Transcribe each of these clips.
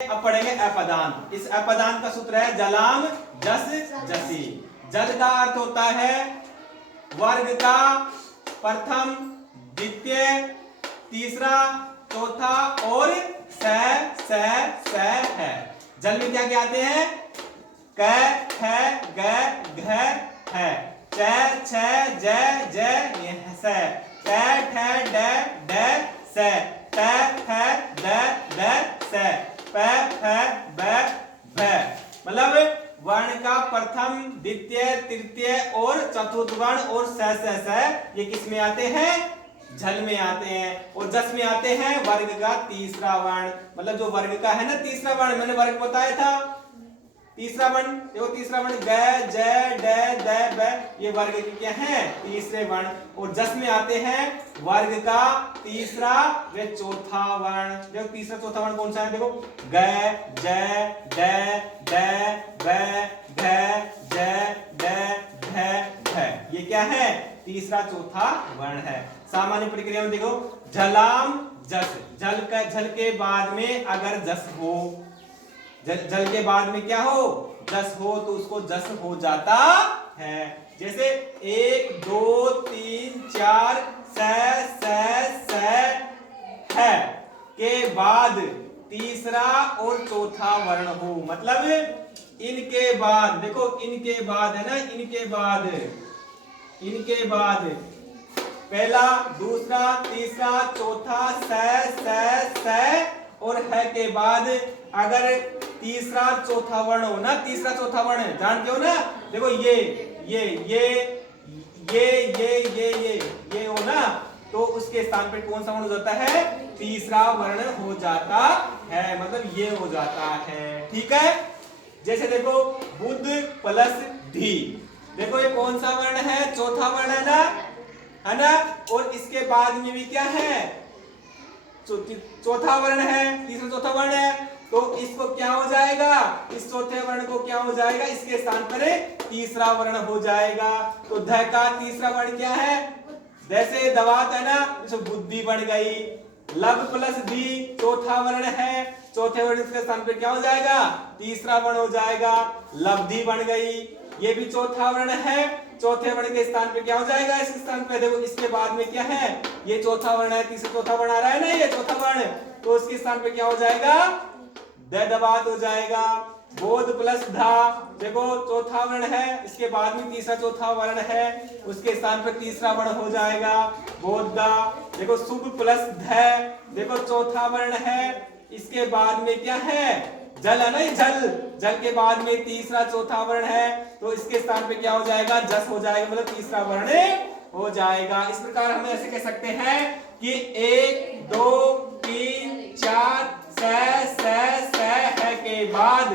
अब पढ़ेंगे अपदान। इस अपदान का सूत्र है जलाम जस जसी। जल का अर्थ होता है वर्ग का प्रथम, द्वितीय, तीसरा, चौथा और स है। जल में क्या क्या आते हैं? क, ख, ग, घ, है, च, छ, ज, स, ट, ठ, ड, स, ट, फ, द, स, प, फ, ब, भ। मतलब वर्ण का प्रथम, द्वितीय, तृतीय और चतुर्थ वर्ण और स ये किस में आते हैं? झल में आते हैं। और जस में आते हैं वर्ग का तीसरा वर्ण। मतलब जो वर्ग का है ना तीसरा वर्ण, मैंने वर्ग बताया था तीसरा वर्ण। देखो तीसरा वर्ण ग, ज, ड, द, ब ये वर्ग के क्या है? तीसरे वर्ण। और जस में आते हैं वर्ग का तीसरा व चौथा वर्ण। देखो तीसरा चौथा वर्ण कौन सा है? देखो ग, ज, ड, द, ब, घ, ज, ड, ढ, ये क्या है? तीसरा चौथा वर्ण है। सामान्य प्रक्रिया में देखो झलाम जस, झल के बाद में अगर जस हो, जल के बाद में क्या हो? जस हो, तो उसको जस हो जाता है। जैसे 1 2 3 4 स है के बाद तीसरा और चौथा वर्ण हो। मतलब इनके बाद, देखो इनके बाद है ना, इनके बाद पहला, दूसरा, तीसरा, चौथा स और है के बाद अगर तीसरा चौथा वर्ण हो ना, तीसरा चौथा वर्ण जानते हो ना, देखो ये हो ना, तो उसके स्थान पर कौन सा वर्ण हो जाता है? तीसरा वर्ण हो जाता है। मतलब ये हो जाता है। ठीक है। जैसे देखो बुद्ध प्लस धी, देखो ये कौन सा वर्ण है? चौथा वर्ण है ना। और इसके बाद में भी क्या है? चौथा वर्ण है, तीसरा चौथा वर्ण है। तो इसको क्या हो जाएगा? इस चौथे वर्ण को क्या हो जाएगा? इसके स्थान पर तीसरा वर्ण हो जाएगा। तो ध का तीसरा वर्ण क्या है? जैसे दवात है ना, जैसे बुद्धि बन गई। लब प्लस दी चौथा वर्ण है, चौथे वर्ण के स्थान पर क्या हो जाएगा? तीसरा वर्ण हो जाएगा। लब्धि बन गई, ये भी चौथा वर्ण है, चौथे वर्ण के स्थान पे क्या हो जाएगा? इस स्थान पे देखो इसके बाद में क्या है? ये चौथा वर्ण है, तीसरा चौथा वर्ण आ रहा है ना, ये चौथा वर्ण, तो इसके स्थान पे क्या हो जाएगा? दबात हो जाएगा। बोध प्लस धा, देखो चौथा वर्ण है, इसके बाद में तीसरा चौथा वर्ण है, उसके स्थान पर तीसरा वर्ण हो जाएगा बोधा। देखो शुभ प्लस ध, देखो चौथा वर्ण है, इसके बाद में क्या है? जल है ना, जल के बाद में तीसरा चौथा वर्ण है, तो इसके स्थान पे क्या हो जाएगा? जस हो जाएगा। मतलब तीसरा वर्ण हो जाएगा। इस प्रकार हम ऐसे कह सकते हैं कि 1 2 3 4 स है के बाद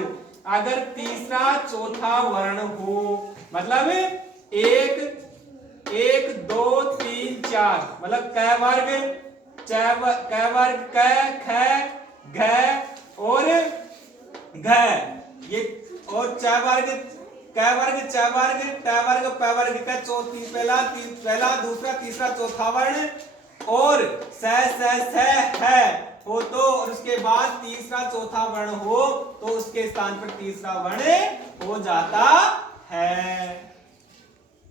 अगर तीसरा चौथा वर्ण हो, मतलब 1 2 3 4, मतलब क वर्ग, क वर्ग, क, ख, घ और घ, ये और च वर्ग, क वर्ग, च वर्ग, ट वर्ग, प वर्ग का चौथी पहला दूसरा तीसरा चौथा वर्ण और स है हो, तो और उसके बाद तीसरा चौथा वर्ण हो, तो उसके स्थान पर तीसरा वर्ण हो जाता है।